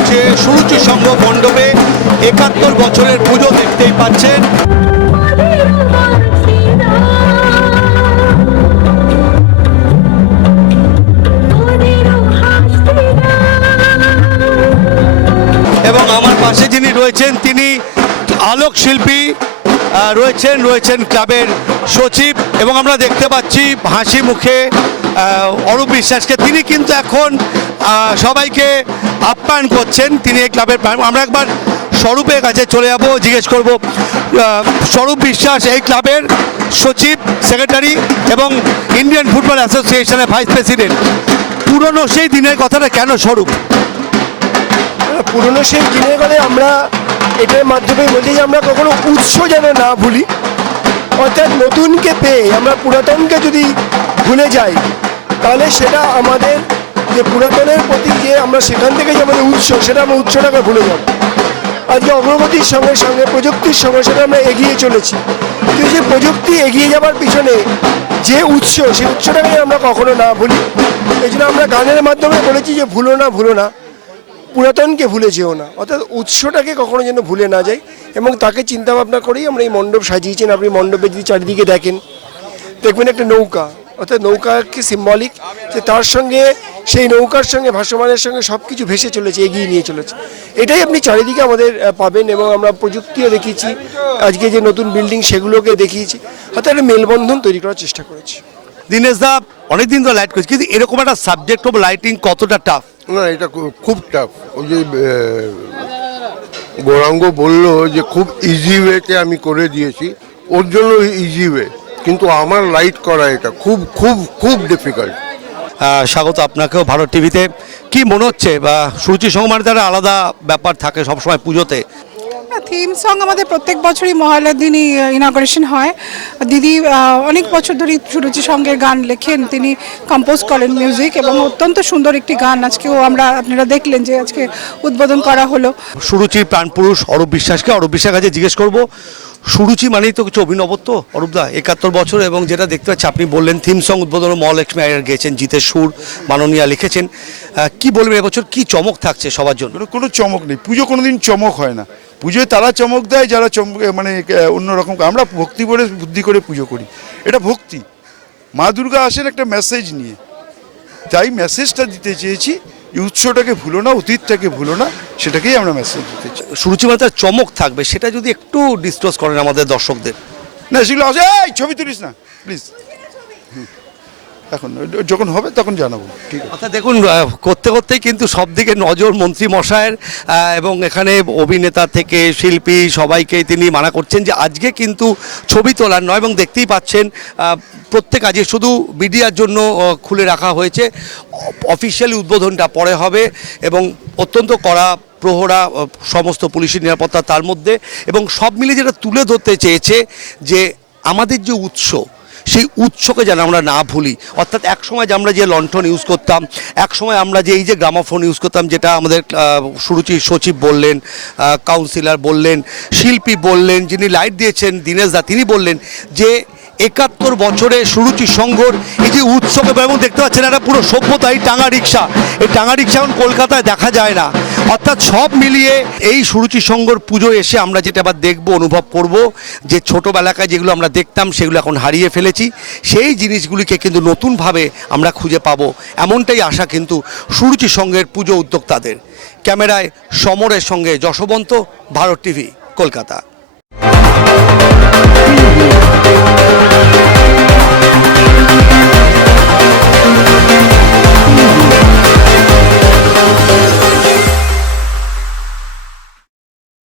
হচ্ছে সুরুচি সংঘ মণ্ডপে ৭১ বছরের পুজো দেখতেই পাচ্ছেন। এবং আমার পাশে যিনি রয়েছেন তিনি আলোক শিল্পী রয়েছেন ক্লাবের সচিব, এবং আমরা দেখতে পাচ্ছি হাসি মুখে অরূপ বিশ্বাসকে। তিনি কিন্তু এখন সবাইকে আপ্যায়ন করছেন, তিনি এই ক্লাবের। আমরা একবার স্বরূপের কাছে চলে যাব, জিজ্ঞেস করব স্বরূপ বিশ্বাস এই ক্লাবের সচিব, সেক্রেটারি এবং ইন্ডিয়ান ফুটবল অ্যাসোসিয়েশনের ভাইস প্রেসিডেন্ট। পুরনো সেই দিনের কথাটা কেন স্বরূপ? পুরনো সেই দিনের কথা আমরা এটার মাধ্যমে বলি যে আমরা কখনো উৎস যেন না ভুলি, অর্থাৎ নতুনকে পেয়ে আমরা পুরাতনকে যদি ভুলে যাই তাহলে সেটা আমাদের যে পুরাতনের প্রতি যে আমরা সেখান থেকে যে আমাদের উৎস, সেটা আমরা উৎসটাকে ভুলে যাব। আজকে অগ্রগতির সঙ্গে সঙ্গে প্রযুক্তির সঙ্গে সঙ্গে আমরা এগিয়ে চলেছি, কিন্তু যে প্রযুক্তি এগিয়ে যাওয়ার পিছনে যে উৎস, সেই উৎসটাকে আমরা কখনো না ভুলি। এই জন্য আমরা গানের মাধ্যমে বলেছি যে ভুলো না পুরাতনকে ভুলে যেও না, অর্থাৎ উৎসটাকে কখনো যেন ভুলে না যাই, এবং তাকে চিন্তা ভাবনা করেই আমরা এই মণ্ডপ সাজিয়েছেন। আপনি মণ্ডপে যদি চারিদিকে দেখবেন একটা নৌকা, অর্থাৎ নৌকাকে সিম্বলিক যে তার সঙ্গে সেই নৌকার সঙ্গে ভাসমানের সঙ্গে সব কিছু ভেসে চলেছে, এগিয়ে নিয়ে চলেছে। এটাই আপনি চারিদিকে আমাদের পাবেন, এবং আমরা প্রযুক্তিও দেখিয়েছি, আজকে যে নতুন বিল্ডিং সেগুলোকে দেখিয়েছি, অর্থাৎ একটা মেলবন্ধন তৈরি করার চেষ্টা করেছি। দীনেশ দা অনেকদিন ধরে লাইট করছে, কিন্তু এরকম একটা সাবজেক্ট অফ লাইটিং কতটা টাফ? না, এটা খুব টাফ। ওই যে গৌরাঙ্গ বললো যে খুব ইজি ওয়েতে আমি করে দিয়েছি, ওর জন্য ইজি ওয়ে, কিন্তু আমার লাইট করা এটা খুব খুব খুব ডিফিকাল্ট। স্বাগত আপনাকেও ভারত টিভিতে। কি মনে হচ্ছে, বা সুরুচি সংঘ মানে তার আলাদা ব্যাপার থাকে সবসময় পুজোতে? থিম সং আমাদের প্রত্যেক বছরই মহালয়ার দিনই ইনঅগ্রেশন হয়। দিদি অনেক বছর ধরে সুরুচি সঙ্গের গান লেখেন, তিনি কম্পোজ করেন মিউজিক, এবং অত্যন্ত সুন্দর একটি গান আজকেও আপনারা দেখলেন যে আজকে উদ্বোধন করা হলো। সুরুচির প্রাণপুরুষ অরূপ বিশ্বাসকে, অরূপ বিশ্বাসের কাছে জিজ্ঞেস করব, সুরুচি মানেই তো কিছু অভিনবত্ব অরূপদা, ৭১ বছর, এবং যেটা দেখতে পাচ্ছি আপনি বললেন থিম সং উদ্বোধন মহালক্ষ্মী আয়ার গেছেন, জিতের সুর মাননীয়া লিখেছেন। কি বলবেন এবছর কি চমক থাকছে সবার জন্য? কোনো চমক নেই, পুজো কোনোদিন চমক হয় না। পুজোয় তারা চমক দেয় যারা মানে অন্যরকম। আমরা ভক্তি করে বুদ্ধি করে পুজো করি, এটা ভক্তি। মা দুর্গা আসেন একটা মেসেজ নিয়ে, তাই মেসেজটা দিতে চেয়েছি, এই উৎসটাকে ভুলো না, অতীতটাকে ভুলো না, সেটাকেই আমরা মেসেজ দিতে চাই। সুরুচি মানে তার চমক থাকবে, সেটা যদি একটু ডিসক্লোজ করেন আমাদের দর্শকদের। না, সেগুলো আসে এই ছবি তুলিস না প্লিজ, এখন যখন হবে তখন জানাবো, ঠিক আছে? অর্থাৎ দেখুন, করতে করতেই কিন্তু সব দিকে নজর মন্ত্রী মশায়ের, এবং এখানে অভিনেতা থেকে শিল্পী সবাইকেই তিনি মানা করছেন যে আজকে কিন্তু ছবি তোলার নয়, এবং দেখতেই পাচ্ছেন প্রত্যেক আজকে শুধু মিডিয়ার জন্য খুলে রাখা হয়েছে। অফিসিয়ালি উদ্বোধনটা পরে হবে, এবং অত্যন্ত কড়া প্রহরা, সমস্ত পুলিশের নিরাপত্তা তার মধ্যে, এবং সব মিলে যেটা তুলে ধরতে চেয়েছে যে আমাদের যে উৎস, সেই উৎসকে যেন আমরা না ভুলি। অর্থাৎ এক সময় যে আমরা যে লণ্ঠন ইউজ করতাম, এক সময় আমরা যে এই যে গ্রামাফোন ইউজ করতাম, যেটা আমাদের সুরুচির সচিব বললেন, কাউন্সিলর বললেন, শিল্পী বললেন, যিনি লাইট দিয়েছেন দীনেশ দা, তিনি বললেন যে ৭১ বছরে সুরুচি সংঘর এই যে উৎসবে, এবং দেখতে পাচ্ছেন একটা পুরো সভ্যতা, এই টাঙা রিক্সা, এই টাঙা রিক্সা এখন কলকাতায় দেখা যায় না। অর্থাৎ সব মিলিয়ে এই সুরুচি সংঘর পুজো এসে আমরা যেটা আবার দেখবো, অনুভব করব যে ছোটোবেলাকায় যেগুলো আমরা দেখতাম সেগুলো এখন হারিয়ে ফেলেছি, সেই জিনিসগুলিকে কিন্তু নতুনভাবে আমরা খুঁজে পাবো, এমনটাই আশা কিন্তু সুরুচি সংঘের পুজো উদ্যোক্তাদের। ক্যামেরায় সমরের সঙ্গে যশবন্ত, ভারত টিভি, কলকাতা।